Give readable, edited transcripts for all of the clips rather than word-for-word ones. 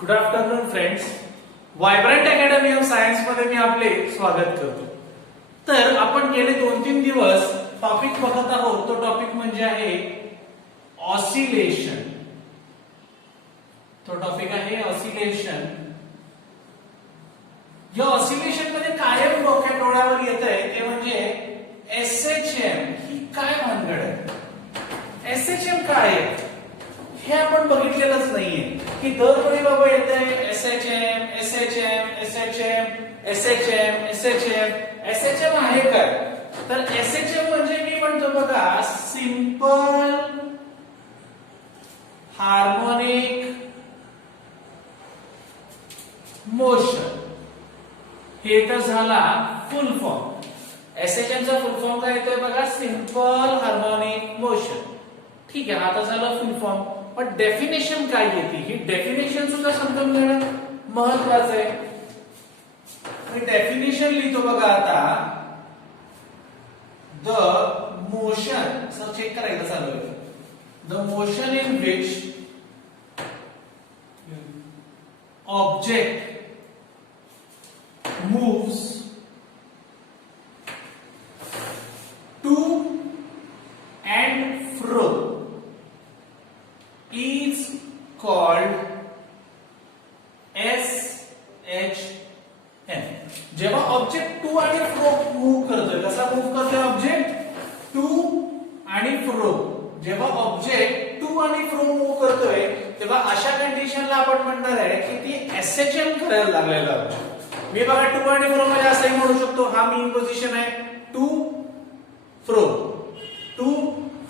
Good afternoon friends. Vibrant academy of science मध्ये मी आपले स्वागत करतो. तर आपण गेले 2-3 दिवस टॉपिक बघत आहोत. तो टॉपिक म्हणजे आहे ऑसिलेशन. तो टॉपिक आहे ऑसिलेशन. या ऑसिलेशन मध्ये कायम डोक्यात डोळ्यावर येतंय ते म्हणजे एसएचएम. ही काय भानगड आहे? एसएचएम काय आहे हे आपण बघितलेलंच नाहीये की दरवेळी बाबा येतंय SHM SHM SHM SHM SHM SHM आहे काय? तर एसएचएम म्हणजे मी म्हणतो बघा सिंपल हार्मोनिक मोशन. हे तर झाला फुल फॉर्म. एसएचएम चा फुल फॉर्म काय येतोय बघा सिंपल हार्मोनिक मोशन. ठीक आहे, आता झालं फुल फॉर्म. पण डेफिनेशन काय येते ही डेफिनेशन सुद्धा समजून घेणं महत्वाचं आहे. मी डेफिनेशन लिहितो बघा आता. द मोशन सर चेक करायचं चालू आहे. The motion in which object moves to and fro is called SHM. जेव्हा ऑब्जेक्ट टू आणि फ्रो मूव्ह करतोय, कसा मूव्ह करतोय ऑब्जेक्ट टू आणि फ्रो. जेव्हा ऑब्जेक्ट टू आणि फ्रो मूव्ह करतोय तेव्हा अशा कंडिशनला आपण म्हणणार आहे की ती एसएचएम करायला लागलेला ऑब्जेक्ट. मी बघा टू आणि फ्रो मध्ये असंही म्हणू शकतो हा मीन पोझिशन आहे. To fro to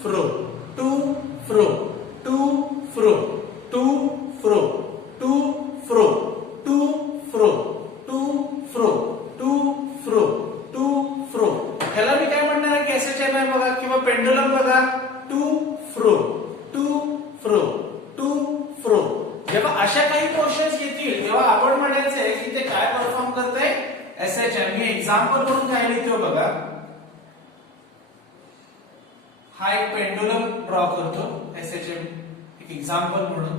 fro to fro to fro to fro to fro to fro to fro to fro to fro. ह्याला मी काय म्हणणार आहे की एसएचएम आहे बघा. किंवा पेंडुलम बघा to fro to fro to fro. जेव्हा अशा काही मोशन्स येतील तेव्हा आपण म्हणायचंय की ते काय परफॉर्म करते एसएचएम. मी एक्झाम्पल म्हणून काय लिहितो बघा. हा एक पेंडुलम ड्रॉ करतो एसएचएम एक एक्झाम्पल म्हणून.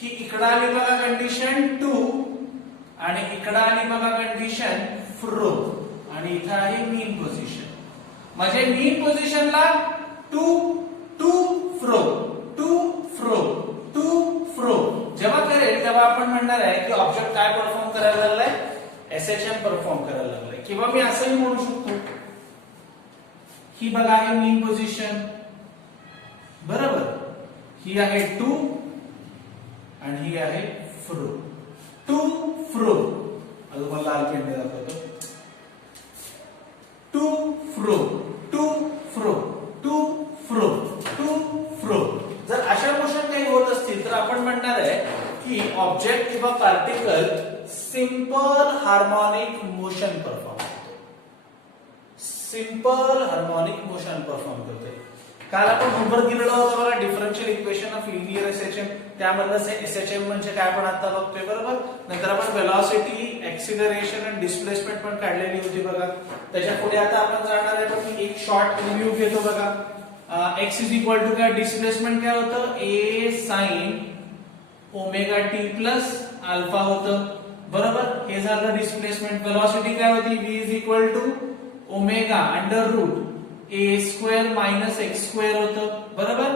ही इकडे आली बघा कंडिशन टू आणि इकडे आली बघा कंडिशन फ्रो आणि इथे आहे मीन पोझिशन. म्हणजे मीन पोझिशनला to to fro to fro to fro जेव्हा करेल तेव्हा आपण म्हणणार आहे की ऑब्जेक्ट काय परफॉर्म करायला लागलाय एसएचएम परफॉर्म करायला लागलाय. किंवा मी असंही म्हणू शकतो ही बघा आहे मीन पोझिशन बरोबर. ही आहे टू आणि ही आहे फ्रो. टू फ्रो अजून मला लाल पेन दाखवतो. To fro to fro to fro to fro. जर अशा मोशन काही होत असतील तर आपण म्हणणार आहे की ऑब्जेक्ट किंवा particle simple harmonic motion perform करतो. सिंपल हार्मोनिक मोशन परफॉर्म करते. काल आपण होमवर्क दिलेला होता बघा differential equation of linear SHM. त्यामधलं एसएचएम म्हणजे काय आपण आता बघतोय बरोबर. नंतर आपण वेलॉसिटी एक्सिलरेशन आणि डिस्प्लेसमेंट पण काढलेली होती बघा. त्याच्या पुढे आता आपण जाणार आहे पण एक शॉर्ट रिव्ह्यू घेतो बघा. x इज इक्वल टू काय डिस्प्लेसमेंट काय होतं a sin omega T plus alpha होतं बरोबर. हे झालं डिस्प्लेसमेंट. वेलॉसिटी काय होती v is equal to omega under root a square minus X square होतं बरोबर.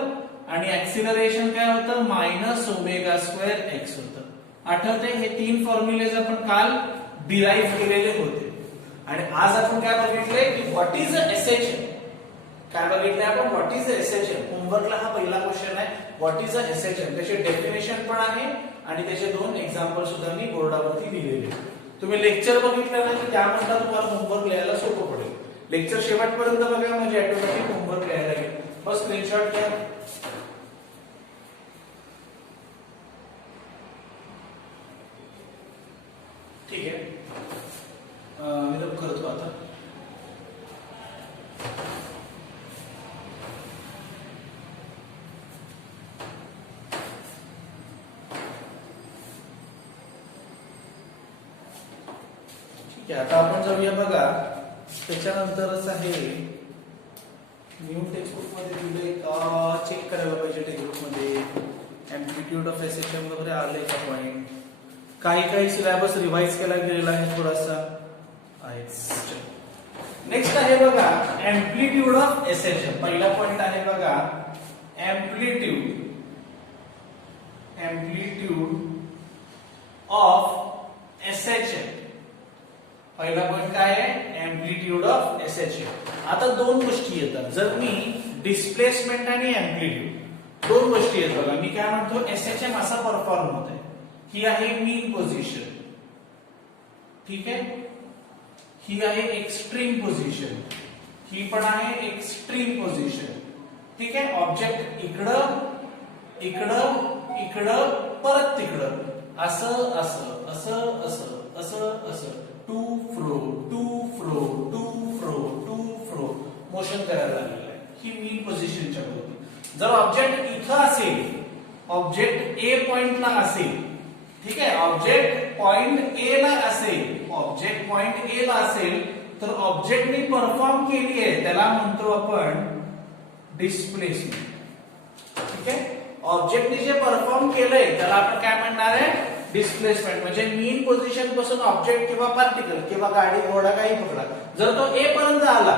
आणि एक्सिलरेशन काय होतं मायनस ओमेगा स्क्वेअर एक्स होतं. आठवतंय हे तीन फॉर्म्युलेज आपण काल डिराईव्ह केलेले होते. आणि आज आपण काय बघितले की व्हॉट इज एसएचएम. काय बघितले आपण व्हॉट इज एसएचएम. होमवर्कला हा पहिला क्वेश्चन आहे व्हॉट इज एसएचएम. त्याचे डेफिनेशन पण आहे आणि त्याचे दोन एक्झाम्पल सुद्धा मी बोर्डावरती दिलेले. तुम्ही लेक्चर बघितलं ना की त्यानंतर तुम्हाला होमवर्क लिहायला सोपं पडेल. लेक्चर शेवटपर्यंत बघा म्हणजे ऑटोमॅटिक होमवर्क लिहायला लागेल. बस स्क्रीनशॉट घ्या. ठीक आहे मी तर करतो आता. आता आपण जाऊया बघा. त्याच्यानंतरच आहे न्यू टेक्स्टबुक मध्ये दिले का चेक करायला पाहिजे टेक्स्टबुक मध्ये. एम्प्लिट्यूड ऑफ एसएचएम वगैरे आले का पॉइंट? काही सिलेबस रिवाइज केला गेलेला आहे थोडासा आहे. नेक्स्ट आहे बघा एम्प्लिट्यूड ऑफ एसएचएम. पहिला पॉइंट आहे बघा एम्प्लिट्यूड ऑफ एसएचएम. पहिला पॉइंट काय आहे? Amplitude of SHM. आता दोन गोष्टी येतात. जर मी डिस्प्लेसमेंट आणि एम्प्लिट्यूड दोन गोष्टी येतात बघा. मी काय म्हणतो एसएचएम असा परफॉर्म होत आहे. ही आहे मीन पोझिशन, ठीक आहे. ही आहे एक्स्ट्रीम पोझिशन, ही पण आहे एक्स्ट्रीम पोझिशन, ठीक आहे. ऑब्जेक्ट इकडं इकडं इकडं परत तिकडं असं असं असं असं असं असं to fro to fro to fro to fro motion करायला लागलेलं आहे. ही मीन पोझिशनच्या भोवती. जर ऑब्जेक्ट इथं असेल, ऑब्जेक्ट ए पॉइंटला असेल, ठीक आहे, ऑब्जेक्ट पॉइंट ए ला असेल, ऑब्जेक्ट पॉइंट ए ला असेल तर ऑब्जेक्टने परफॉर्म केली आहे त्याला म्हणतो आपण डिस्प्लेसमेंट, ठीक आहे. ऑब्जेक्टने जे परफॉर्म केलंय त्याला आपण काय म्हणणार आहे? डिस्प्लेसमेंट. म्हणजे मीन पोझिशन पासून ऑब्जेक्ट किंवा पार्टिकल किंवा गाडी घोडा काही पकडा, जर तो ए पर्यंत आला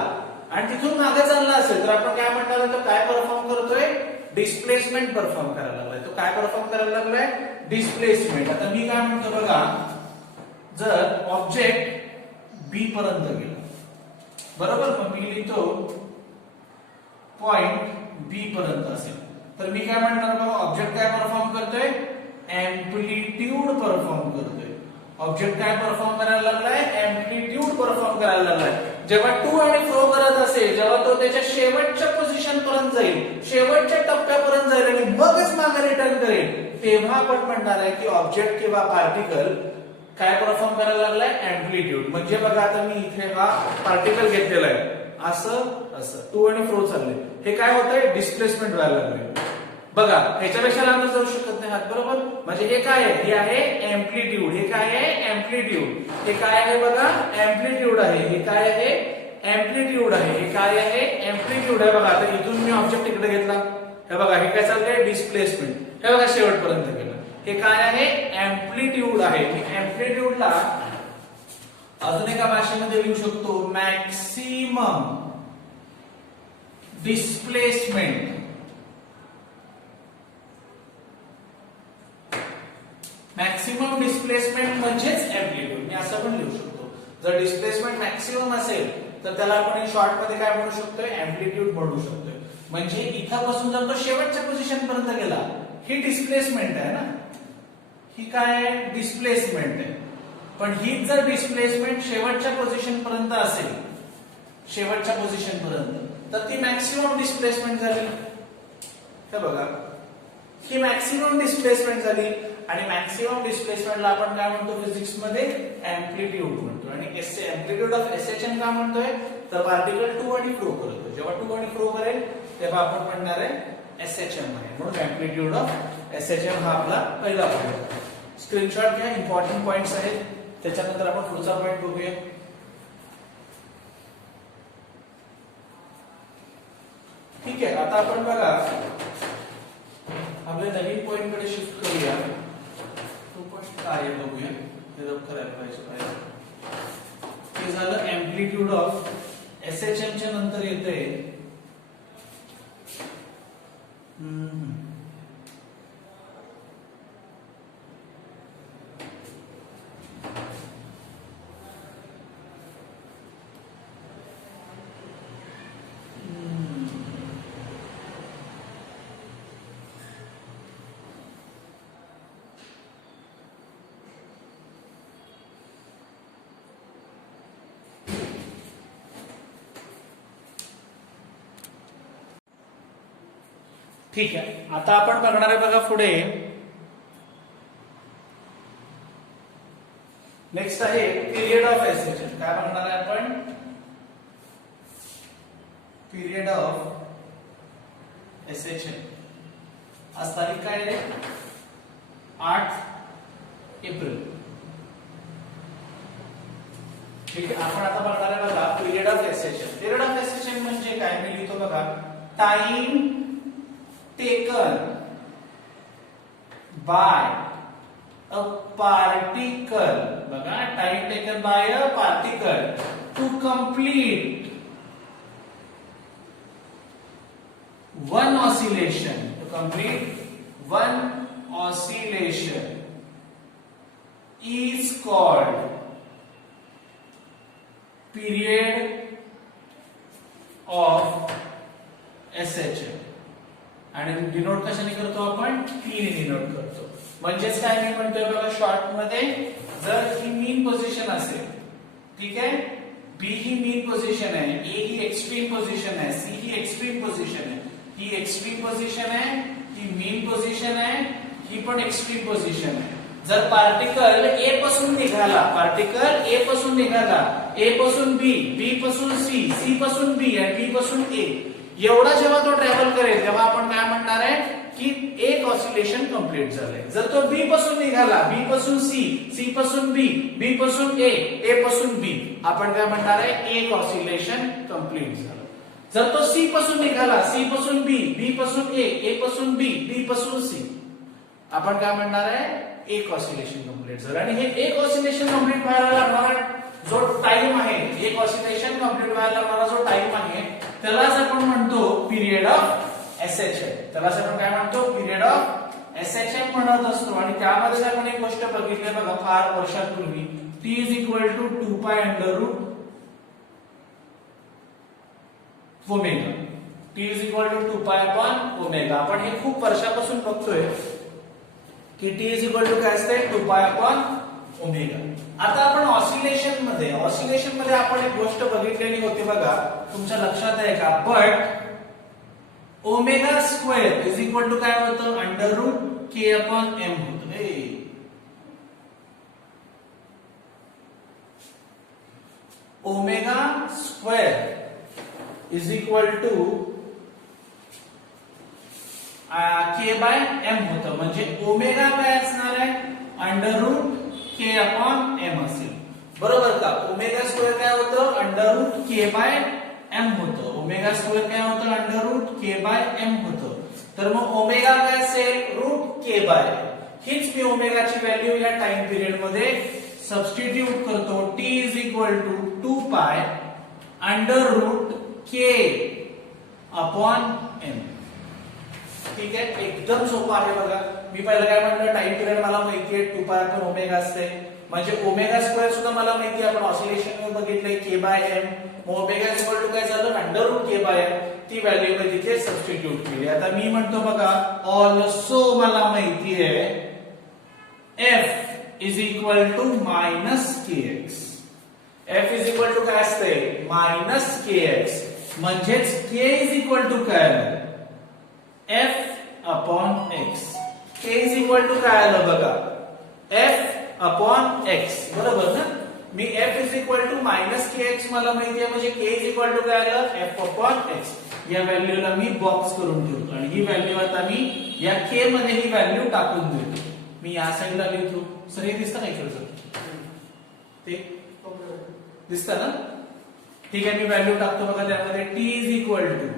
आणि तिथून मागे चालला असेल तर आपण काय म्हणणार आहे? तो काय परफॉर्म करतोय? डिस्प्लेसमेंट परफॉर्म करायला लागलाय. तो काय परफॉर्म करायला लागलाय? डिस्प्लेसमेंट. आता मी काय म्हणतो बघा, जर ऑब्जेक्ट बी पर्यंत गेला, बरोबर, मग मी लिहितो पॉइंट बी पर्यंत असेल तर मी काय म्हणणार बघा, ऑब्जेक्ट काय परफॉर्म करतोय? एम्प्लिट्यूड परफॉर्म करतोय. ऑब्जेक्ट काय परफॉर्म करायला लागलाय? एम्प्लिट्यूड परफॉर्म करायला लागलाय. जेव्हा टू आणि फ्रो करत असेल, जेव्हा तो त्याच्या शेवटच्या पोझिशन पर्यंत जाईल, शेवटच्या टप्प्यापर्यंत जाईल आणि मगच मागे रिटर्न करेल, तेव्हा आपण म्हणणार आहे की ऑब्जेक्ट किंवा पार्टिकल काय परफॉर्म करायला लागलाय? एम्प्लिट्यूड. म्हणजे बघा आता मी इथे हा पार्टिकल घेतलेला आहे, असं असं टू आणि फ्रो चालले, हे काय होत आहे? डिस्प्लेसमेंट व्हायला लागले. बघा ह्याच्यापेक्षा लांब जाऊ शकत नाही हात, बरोबर. म्हणजे हे काय आहे? हे आहे एम्प्लिट्यूड. हे काय आहे? एम्प्लिट्यूड. हे काय आहे बघा? एम्प्लिट्यूड आहे. हे काय आहे? एम्प्लिट्यूड आहे. हे काय आहे? एम्प्लिट्यूड आहे. बघा आता इथून मी ऑब्जेक्ट इकडे घेतला, हे बघा हे काय चाललंय? डिस्प्लेसमेंट. हे बघा शेवटपर्यंत गेलं, हे काय आहे? एम्प्लिट्यूड आहे. एम्प्लिट्यूडला अजून एका भाषेमध्ये लिहू शकतो मॅक्सिमम डिस्प्लेसमेंट. मॅक्सिमम डिस्प्लेसमेंट म्हणजेच एम्प्लिट्यूड. मी असं पण लिहू शकतो. जर डिस्प्लेसमेंट मॅक्सिमम असेल तर त्याला आपण शॉर्ट मध्ये काय म्हणू शकतोय? एम्प्लिट्यूड म्हणू शकतोय. म्हणजे इथपासून जर तो शेवटच्या पोझिशन पर्यंत गेला, ही डिस्प्लेसमेंट आहे ना, ही काय आहे? डिस्प्लेसमेंट आहे. पण हीच जर डिस्प्लेसमेंट शेवटच्या पोझिशन पर्यंत असेल, शेवटच्या पोझिशन पर्यंत, तर ती मॅक्सिमम डिस्प्लेसमेंट झाली. हे बघा ही मॅक्सिमम डिस्प्लेसमेंट झाली आणि मॅक्सिमम डिस्प्लेसमेंटला आपण काय म्हणतो फिजिक्स मध्ये? एम्प्लिट्यूड म्हणतो. आणि एम्प्लिट्यूड ऑफ एसएचएम का म्हणतोय? तर पार्टिकल टू आणि फ्रो करतो. जेव्हा टू आणि फ्रो करेल तेव्हा आपण म्हणणार आहे एसएचएम आहे. म्हणून एम्प्लिट्यूड ऑफ एसएचएम हा आपला पहिला पॉइंट. स्क्रीनशॉट घ्या, इम्पॉर्टंट पॉइंट्स आहेत. त्याच्यानंतर आपण पुढचा पॉइंट बघूया. ठीक आहे, आता आपण बघा आपल्या नवीन पॉइंट कडे शिफ्ट करूया. तो पॉइंट काय आहे बघूया. हे रब करायला पाहिजे. हे झालं एम्प्लिट्यूड ऑफ एसएचएम च्या नंतर येते ठीक आहे. आता आपण बघणार आहे बघा पुढे नेक्स्ट आहे पिरियड ऑफ एसएचएम. काय बघणार आहे आपण? Period of SHM. आज तारीख काय आहे? 8 एप्रिल. ठीक आहे, आपण आता बघणार आहे बघा period of SHM. Period of SHM म्हणजे काय? मी लिहितो बघा time taken by a particle, बघा time taken by a particle to complete one oscillation, to complete one oscillation is called period of SHM. आणि डिनोट कशाने करतो आपण? टी ने डिनोट करतो. म्हणजेच काय मी म्हणतोय बघा शॉर्ट मध्ये, जर ही मीन पोझिशन असेल, ठीक आहे, बी ही मीन पोझिशन आहे, ए ही एक्स्ट्रीम पोझिशन आहे, सी ही एक्स्ट्रीम पोझिशन आहे, ही एक्स्ट्रीम पोझिशन आहे, ही मीन पोझिशन आहे, ही पण एक्स्ट्रीम पोझिशन आहे. जर पार्टिकल ए पासून निघाला, पार्टिकल ए पासून निघाला, ए पासून बी, बी पासून सी, सी पासून बी आणि बी पासून ए, एवढा जेव्हा तो ट्रॅव्हल करेल तेव्हा आपण काय म्हणणार आहे की एक ऑसिलेशन कंप्लीट झालंय. जर तो बी पासून निघाला, बी पासून सी, सी पासून बी, बी पासून ए, ए पासून बी, आपण काय म्हणणार आहे एक ऑसिलेशन कंप्लीट झालं. जर तो सी पासून निघाला, सी पासून बी, बी पासून ए, ए पासून बी, बी पासून सी, आपण काय म्हणणार आहे एक ऑसिलेशन कंप्लीट झालं. आणि हे एक ऑसिलेशन कंप्लीट व्हायला लागणारा जो टाइम आहे, एक ऑसिलेशन कंप्लीट व्हायला लागणारा जो टाइम आहे, त्यालाच आपण म्हणतो पिरियड ऑफ एसएचएम. त्यालाच आपण काय म्हणतो पिरियड ऑफ एसएचएम म्हणत असतो. आणि त्यामध्ये आपण एक गोष्ट बघितली बघा फार वर्षांपूर्वी, T is equal to 2 pi under root omega. T is equal to 2 pi upon omega. आपण हे खूप वर्षापासून बघतोय की टी इज इक्वल टू काय असते 2 पाय अपॉन ओमेगा. आता आपण ऑसिलेशन मध्ये आपण एक गोष्ट बघितलेली होती बघा, तुमच्या लक्षात आहे का? But omega square is equal to काय होतं under root K upon M होतं. Omega square is equal to K by M होतं. म्हणजे ओमेगा काय असणार आहे under root K upon M असेल, बरोबर का? ओमेगा स्क्वेअर काय होतं under root K by M होतं. ओमेगा स्क्वेअर काय होतं under root K by M होतं. तर मग ओमेगा काय असेल रूट के बाय. हीच मी ओमेगाची व्हॅल्यू या टाइम पिरियड मध्ये सबस्टिट्यूट करतो. T is equal to 2 pi under root K upon M. ठीक आहे, एकदम सोपं आहे बघा. मी पहिलं काय म्हटलं टाइम पिरियड मला माहितीये 2 पाय अपॉन ओमेगा असते, म्हणजे ओमेगा स्क्वेअर सुद्धा मला माहिती आहे, आपण ऑसिलेशन मध्ये बघितलंय k by m. Omega equal to काय झालं under root K by m. ती व्हॅल्यू मी तिथे सबस्टिट्यूट केली. आता मी म्हणतो बघा ऑल्सो मला माहिती आहे F is equal to minus k x. F is equal to काय असते मायनस के एक्स. म्हणजेच के इज इक्वल टू काय F upon x. K is equal to काय आलं बघा एफ अपॉन एक्स, बरोबर ना? मी F is equal to minus k x मला माहिती आहे, म्हणजे के इज इक्वल टू काय आलं एफ अपॉन एक्स. या व्हॅल्यूला मी बॉक्स करून ठेवतो आणि ही व्हॅल्यू आता मी या के मध्ये ही व्हॅल्यू टाकून देतो. मी या साईडला लिहितो. सर हे दिसतं ना इकडचं, ते दिसतं ना? ठीक आहे, मी व्हॅल्यू टाकतो बघा त्यामध्ये. T is equal to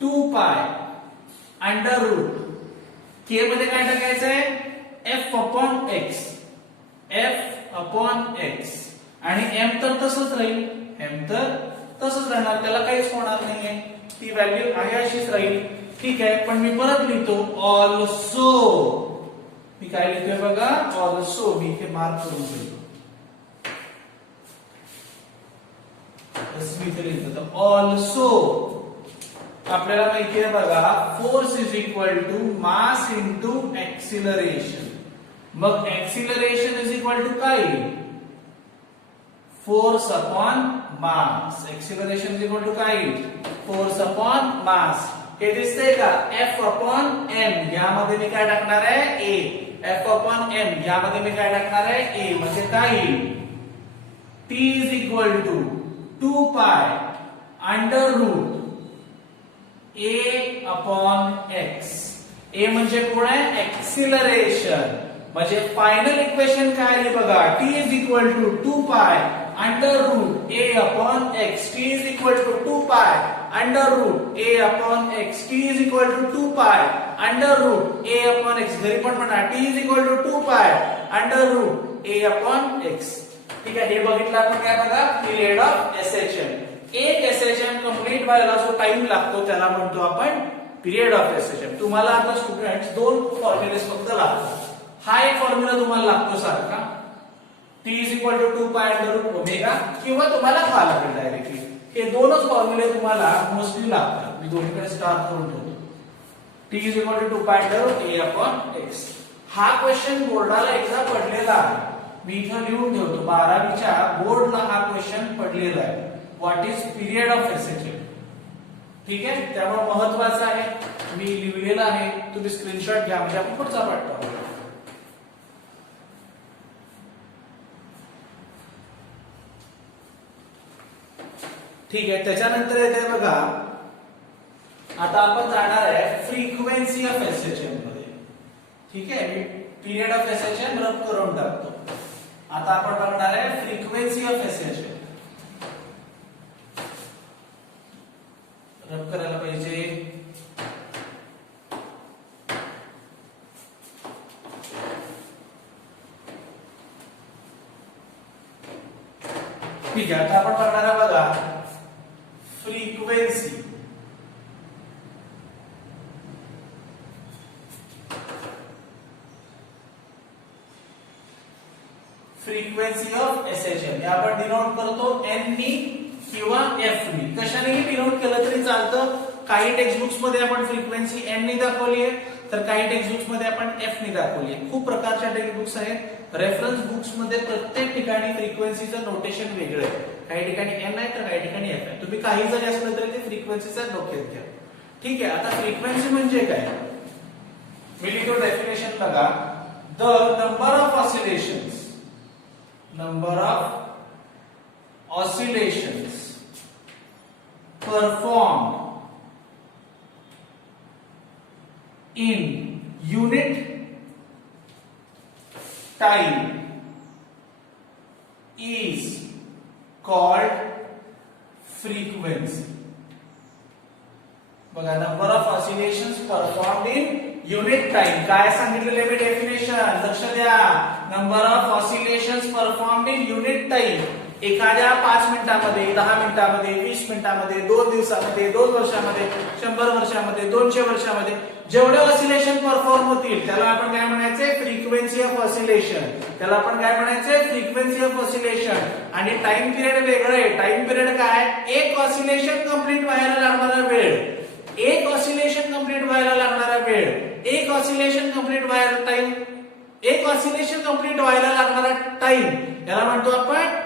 2 pi under root के मध्ये काय टाकायचं आहे F upon x. F upon x आणि एम तर तसंच राहील, एम तर तसंच राहणार, त्याला काहीच होणार नाहीये, ती व्हॅल्यू आहे अशीच राहील. ठीक आहे, पण मी परत लिहितो ऑल्सो. मी काय लिहितोय बघा ऑल्सो. मी इथे मार्क करून लिहितो. मी इथे लिहितो ऑल्सो. आपल्याला माहिती आहे बघा force is equal to mass into acceleration. मग एक्सिलरेशन इज इक्वल टू काय force upon mass. Acceleration is equal to काय फोर्स अपॉन मास. हे दिसतंय का एफ अपॉन एम. यामध्ये मी काय टाकणार आहे ए. एफ अपॉन एम यामध्ये मी काय टाकणार आहे ए. म्हणजे काय T is equal to 2 pi under root A upon x. A म्हणजे कोण आहे एक्सिलरेशन. म्हणजे फायनल इक्वेशन काय आहे बघा T is equal to 2 pi under root A upon X. T is equal to 2 pi under root A upon X. T is equal to 2 pi under root A upon X, घरी पण म्हणा T is equal to 2 pi under root A upon X. ठीक आहे, हे बघितलं आपण काय बघा, पिरियड ऑफ एसएचएम. एक एसएचएम कंप्लीट व्हायला जो टाइम लागतो त्याला म्हणतो आपण पिरियड ऑफ एसएचएम. तुम्हाला आता स्टुडंट्स दोन फॉर्म्युलेस फक्त लागतात. हा एक फॉर्म्युला तुम्हाला लागतो सारखा, T is equal to 2 pi under root omega, किंवा तुम्हाला हा लागेल डायरेक्टली. हे दोनच फॉर्म्युले तुम्हाला मोस्टली लागतात. मी दोन्हीकडे स्टार करून ठेवतो. T is equal to 2 pi under root A upon X. हा क्वेश्चन बोर्डाला एकदा पडलेला आहे, मी इथं लिहून ठेवतो. 12वीच्या बोर्डला हा क्वेश्चन पडलेला आहे. What is period of SHM. ठीक आहे, त्यामुळे महत्वाचं आहे, मी लिहिलेलं आहे. तुम्ही स्क्रीनशॉट घ्या म्हणजे आपण पुढचा पाठ पाहू. ठीक आहे, त्याच्यानंतर येते बघा, आता आपण जाणार आहे फ्रिक्वेन्सी ऑफ एसएचएम मध्ये. ठीक आहे, मी पिरियड ऑफ एसएचएम रब करून टाकतो. आता आपण बघणार आहे फ्रिक्वेन्सी ऑफ एसएचएम. रब करायला पाहिजे. ठीक आहे, आता आपण बघणार आहे बघा फ्रिक्वेन्सी. फ्रिक्वेन्सी ऑफ एसएचएम हे आपण डिनोट करतो एन नी किंवा एफ नी. कशानेही डिनोट केलं तरी चालतं. काही टेक्स्ट बुक्स मध्ये आपण फ्रिक्वेन्सी एन नी दाखवली आहे, तर काही टेक्स्ट बुक्स मध्ये आपण एफ नी दाखवली आहे. खूप प्रकारच्या टेक्स्ट बुक्स आहेत. रेफरन्स बुक्स मध्ये प्रत्येक ठिकाणी फ्रिक्वेन्सीचं नोटेशन वेगळं आहे. काही ठिकाणी एन आहे तर काही ठिकाणी एफ आहे. तुम्ही काही जरी असलं तरी ते फ्रिक्वेन्सीचा डोक्यात घ्या. ठीक आहे, आता फ्रिक्वेन्सी म्हणजे काय, मी लिहितो डेफिनेशन बघा. The number of oscillations, number of oscillations performed in unit time is called frequency. बघा, number of oscillations performed in unit time. काय सांगितलेले मी डेफिनेशन लक्ष द्या. Number of oscillations performed in unit time. एखाद्या 5 मिनिटांमध्ये, 10 मिनिटांमध्ये, 20 मिनिटांमध्ये, 2 दिवसामध्ये, 2 वर्षामध्ये, 100 वर्षामध्ये, 200 वर्षामध्ये जेवढे ऑसिलेशन परफॉर्म होतील त्याला आपण काय म्हणायचे, फ्रिक्वेन्सी ऑफ ऑसिलेशन. त्याला आपण काय म्हणायचे, फ्रिक्वेन्सी ऑफ ऑसिलेशन. आणि टाइम पिरियड वेगळं आहे. टाइम पिरियड काय, एक ऑसिलेशन कंप्लीट व्हायला लागणारा वेळ, एक ऑसिलेशन कंप्लीट व्हायला लागणारा वेळ, एक ऑसिलेशन कंप्लीट व्हायला टाइम, एक ऑसिलेशन कंप्लीट व्हायला लागणारा टाइम याला म्हणतो आपण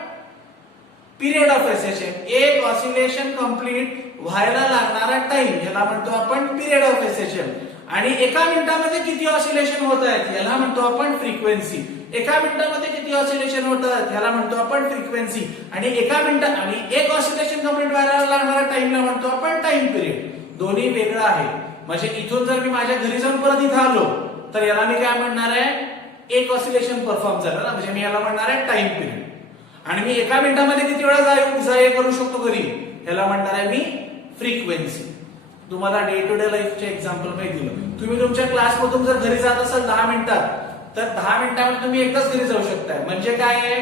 पिरियड ऑफ एसएचएम. एक ऑसिलेशन कंप्लीट व्हायला लागणारा टाइम याला म्हणतो आपण पिरियड ऑफ एसएचएम. आणि एका मिनिटामध्ये किती ऑसिलेशन होत आहेत याला म्हणतो आपण फ्रिक्वेन्सी. एका मिनिटामध्ये किती ऑसिलेशन होतात ह्याला म्हणतो आपण फ्रिक्वेन्सी. आणि एका मिनिटात आणि एक ऑसिलेशन कंप्लीट व्हायला लागणारा टाइमला म्हणतो आपण टाइम पिरियड. दोन्ही वेगळं आहे. म्हणजे इथून जर मी माझ्या घरी जाऊन परत इथं आलो तर याला मी काय म्हणणार आहे, एक ऑसिलेशन परफॉर्म झालं ना, म्हणजे मी याला म्हणणार आहे टाइम पिरियड. आणि मी एका मिनिटामध्ये किती वेळा जाय करू शकतो घरी याला म्हणणार आहे मी फ्रिक्वेन्सी. तुम्हाला डे टू डे लाईफचे एक्झाम्पल मी दिलं. तुम्ही तुमच्या क्लासमधून जर घरी जात असाल 10 मिनिटात तर 10 मिनिटांमध्ये तुम्ही एकदाच घरी जाऊ शकताय. म्हणजे काय आहे,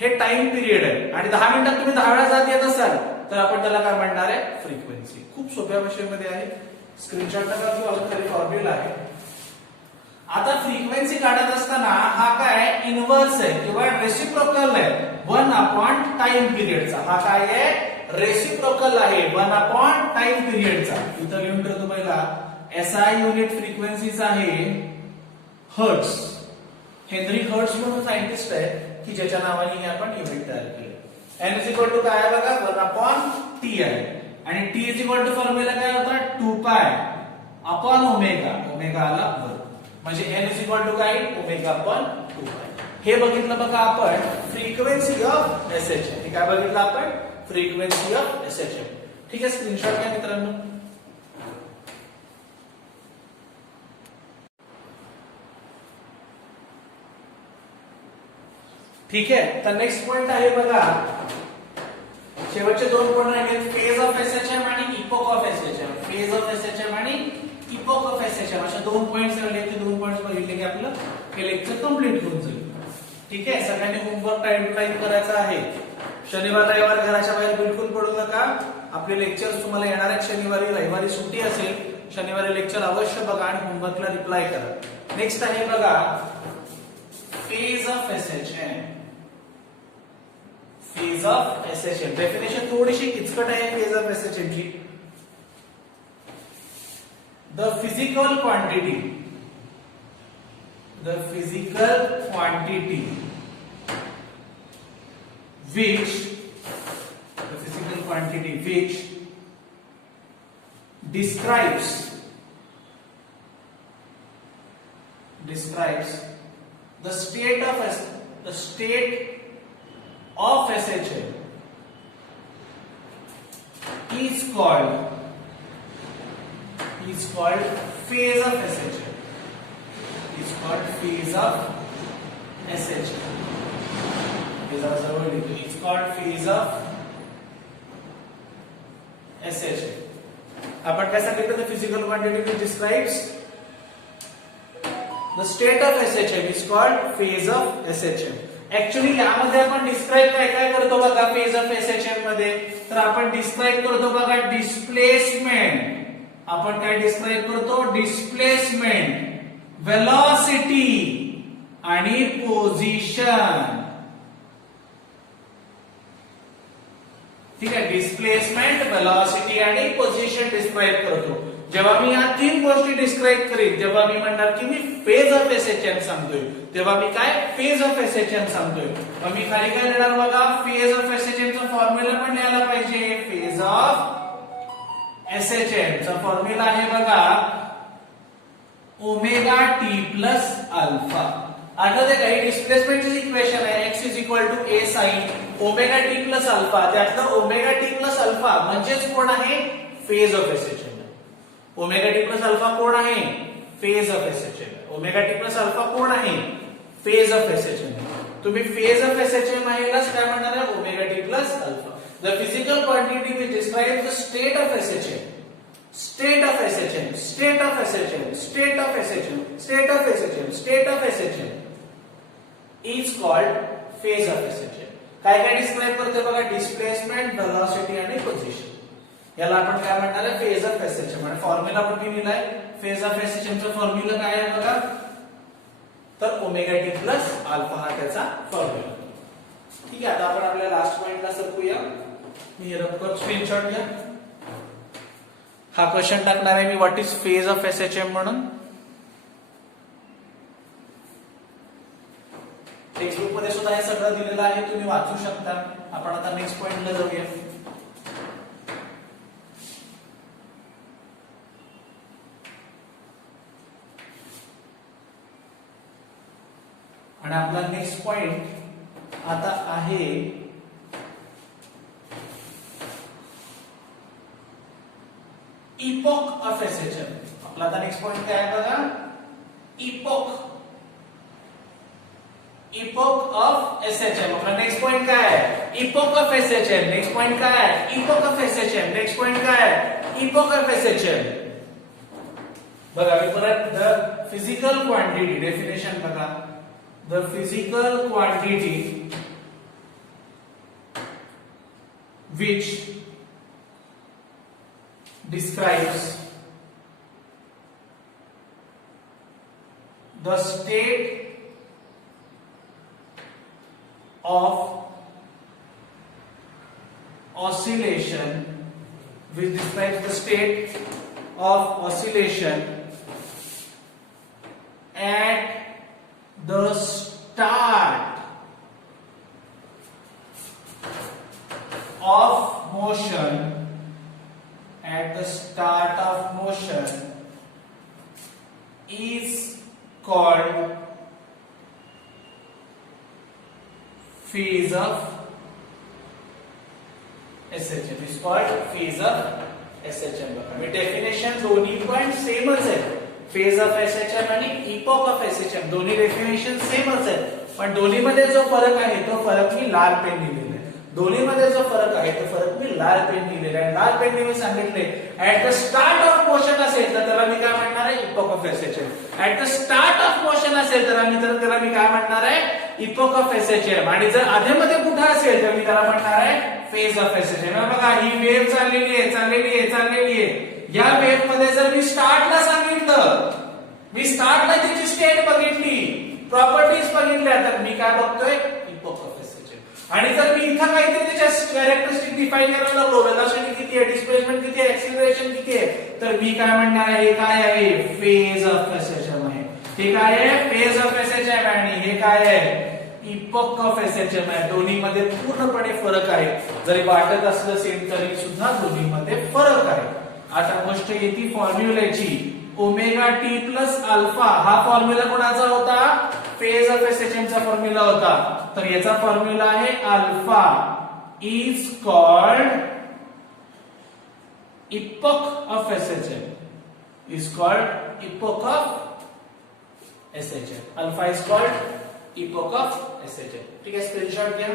हे टाइम पिरियड आहे. आणि 10 मिनिटात तुम्ही 10 वेळा जात येत असाल तर आपण त्याला काय म्हणणार आहे, फ्रिक्वेन्सी. खूप सोप्या विषयामध्ये आहे. स्क्रीनशॉट टाका किंवा खाली फॉर्म्युला आहे. आता फ्रिक्वेन्सी काढत असताना हा काय इनव्हर्स आहे किंवा रेसिप्रोकल आहे 1 टाइम पिरियडचा. हा काय आहे, रेसिप्रोकल आहे 1 टाइम पिरियडचा. इथं लिहून ठेवतो पहिला. एसआय युनिट फ्रिक्वेन्सीचा आहे हर्ट्झ. हेनरी हर्ट्झ म्हणून सायंटिस्ट आहे की ज्याच्या नावाने हे आपण युनिट तयार केले. एन इज इक्वल टू काय आहे बघा 1/t आहे. आणि T is equal to formula काय होता 2 पाय अपॉन ओमेगा. ओमेगा आला वर, म्हणजे एन इज इक्वल टू काय ओमेगा अपॉन 2 पाय. हे बघितलं बघा आपण फ्रिक्वेन्सी ऑफ एसएचएम. हे काय बघितलं आपण, फ्रिक्वेन्सी ऑफ एसएचएम. ठीक आहे, स्क्रीनशॉट घ्या मित्रांनो. ठीक आहे, तर नेक्स्ट पॉइंट आहे बघा, शेवटचे 2 पॉइंट राहिले फेज ऑफ एसएचएम आणि epoch of SHM. Phase of SHM आणि इपोक इपॉक ऑफ एसएचएम अशा 2 पॉइंट्स राहिले. ते 2 पॉइंट्स बघितले की आपलं हे लेक्चर कंप्लीट होऊन जाईल. ठीक आहे, सगळ्यांनी होमवर्क टाइम टू टाइम करायचा आहे. शनिवार रविवार घराच्या बाहेर बिलकुल पडू नका. आपले लेक्चर्स तुम्हाला येणाऱ्या शनिवारी रविवारी सुट्टी असेल. शनिवारी लेक्चर अवश्य बघा आणि होमवर्कला रिप्लाय करा. नेक्स्ट आहे बघा phase of SHM. Phase of SHM definition थोडीशी किचकट आहे फेज ऑफ एसएचएम ची. The physical quantity which describes the state of SHM is called phase of SHM. It's called phase of SHM. It's called phase of SHM. आपण काय सांगितलं? the physical quantity which describes the state of SHM is called phase of SHM. Actually यामध्ये आपण describe काय करतो बघा phase of SHM मध्ये. तर आपण डिस्क्राइब करतो बघा डिस्प्लेसमेंट. आपण काय डिस्क्राइब करतो? डिस्प्लेसमेंट, वेलोसिटी आणि पोझिशन. ठीक आहे, डिस्प्लेसमेंट, वेलोसिटी आणि पोझिशन डिस्क्राइब करतो. जेव्हा मी या 3 गोष्टी डिस्क्राइब करीन, जेव्हा मी म्हणणार की मी फेज ऑफ एसएचएम सांगतोय, तेव्हा मी काय फेज ऑफ एसएचएम सांगतोय. मग मी खाली काय लिहिणार बघा? फेज ऑफ एसएचएम चा फॉर्म्युला पण लिहायला पाहिजे. फेज ऑफ एसएचएम चा फॉर्म्युला आहे बघा ओमेगा टी प्लस अल्फा. आठवते का? ही डिस्प्लेसमेंटची इक्वेशन आहे. x is equal to a sin omega T plus alpha. त्यातलं ओमेगा टी प्लस अल्फा म्हणजेच कोण आहे? Phase of SHM. Omega T plus alpha कोण आहे? Phase of SHM. Omega T plus alpha कोण आहे? Phase of SHM. तुम्ही phase of SHM आहेलाच काय म्हणणार आहे? Omega T plus alpha. The physical quantity which describes the state of SHM, state of SHM is called phase of SHM. काय describe करते बघा? Displacement, velocity आणि पोझिशन. याला आपण काय म्हणणार आहे? Phase of SHM. आणि फॉर्म्युला पण मी लिहिलाय. फेज ऑफ एसएचएम चा फॉर्म्युला काय आहे बघा? तर ओमेगा टी प्लस अल्फा हा त्याचा फॉर्म्युला. ठीक आहे, आता आपण आपल्या लास्ट पॉइंटला सरकूया. मी रफ स्क्रीनशॉट घ्या. हा क्वेश्चन टाकणार आहे मी, what is phase of SHM म्हणून. टेक्स्टबुक मध्ये सुद्धा हे सगळं दिलेलं आहे, तुम्ही वाचू शकता. आपण आता नेक्स्ट पॉइंटला जाऊया. आणि आपला नेक्स्ट पॉइंट आता आहे इपॉक ऑफ एसएचएम. आपला आता नेक्स्ट पॉइंट काय आहे बघा? Epoch of SHM. आपला नेक्स्ट पॉइंट काय आहे? Epoch of SHM. Next point काय आहे? Epoch of SHM. Next point काय आहे? Epoch of SHM. बघा मी परत द फिजिकल क्वांटिटी डेफिनेशन बघा. The physical quantity which describes the state of oscillation, which describes the state of oscillation at the start of motion, is called phase of SHM. Is called phase of SHM. Me definition दोन्ही पण सेमच आहेत. Phase of SHM आणि epoch of SHM दोन्ही definition सेमच आहेत, पण दोन्ही मध्ये जो फरक आहे तो फरक मी लाल पेन लिहिलेला आहे. दोन्हीमध्ये जो फरक आहे तो फरक मी लाल पेन लिहिलेला आहे. लाल पेनने मी सांगितले at the start of motion असेल तर त्याला मी काय म्हणणार आहे, epoch of SHM. At the start of motion असेल तर त्याला मी काय म्हणणार आहे, इपोक ऑफ एसएचएम. आणि जर आधीमध्ये कुठे असेल तर मी त्याला म्हणणार आहे फेज ऑफ एसएचएम. बघा ही वेव्ह चाललेली आहे. या वेव्ह मध्ये जर मी स्टार्टला सांगितलं, मी स्टार्टला त्याची स्टेट बघितली, प्रॉपर्टीज बघितल्या, तर मी काय बघतोय, इपोक ऑफ एसएचएम. आणि जर मी इथं काहीतरी त्याच्या कॅरेक्टरिस्टिक डिफाइन करायला लागलो, वेलोसिटी किती आहे, डिस्प्लेसमेंट किती आहे, एक्सेलरेशन किती आहे, तर मी काय म्हणणार आहे, हे काय आहे, फेज ऑफ एसएचएम आहे. हे काय आहे, फेज ऑफ एसएचएम. आणि हे काय आहे, इपोक ऑफ एसएचएम आहे. दोन्हीमध्ये पूर्णपणे फरक आहे. जरी वाटत असलं सेम तरी सुद्धा दोन्हीमध्ये फरक आहे. आता गोष्ट येते फॉर्म्युल्याची. ओमेगा टी प्लस अल्फा हा फॉर्म्युला कोणाचा होता, फेज ऑफ एसएचएम चा फॉर्म्युला होता. तर याचा फॉर्म्युला आहे alpha is called epoch of SHM. Is called epoch of SHM. Alpha is called epoch of SHM. ठीक है, स्क्रीनशॉट घ्या.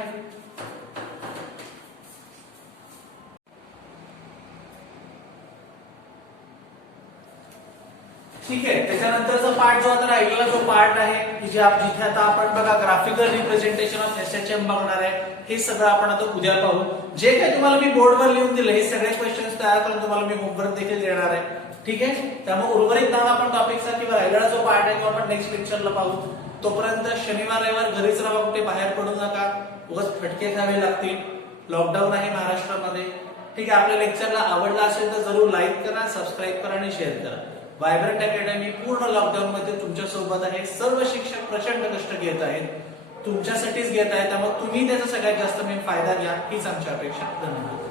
ठीक आहे, त्याच्यानंतरचा पार्ट जो आता राहिलेला जो पार्ट आहे की जिथे आता आपण बघा ग्राफिकल रिप्रेझेंटेशन ऑफ एसएचएम बघणार आहे. हे सगळं आपण आता उद्या पाहू. जे काही तुम्हाला मी बोर्डवर लिहून दिलं हे सगळे क्वेश्चन्स तयार करून तुम्हाला मी होमवर्क देखील देणार आहे. ठीक आहे, त्यामुळे उर्वरित नाव आपण टॉपिकचा किंवा राहिलेला जो पार्ट आहे तो आपण नेक्स्ट लेक्चरला पाहू. तोपर्यंत शनिवार रविवार घरीच राहा, कुठे बाहेर पडू नका. उगाच फटके खावे लागतील. लॉकडाऊन आहे महाराष्ट्रामध्ये. ठीक आहे, आपल्या लेक्चरला आवडला असेल तर जरूर लाईक करा, सबस्क्राईब करा आणि शेअर करा. व्हायब्रंट अकॅडमी पूर्ण लॉकडाऊन मध्ये तुमच्या सोबत आहे. सर्व शिक्षक प्रचंड कष्ट घेत आहेत, तुमच्यासाठीच घेत आहेत. त्यामुळे तुम्ही त्याचा सगळ्यात जास्त फायदा घ्या हीच आमची अपेक्षा. धन्यवाद.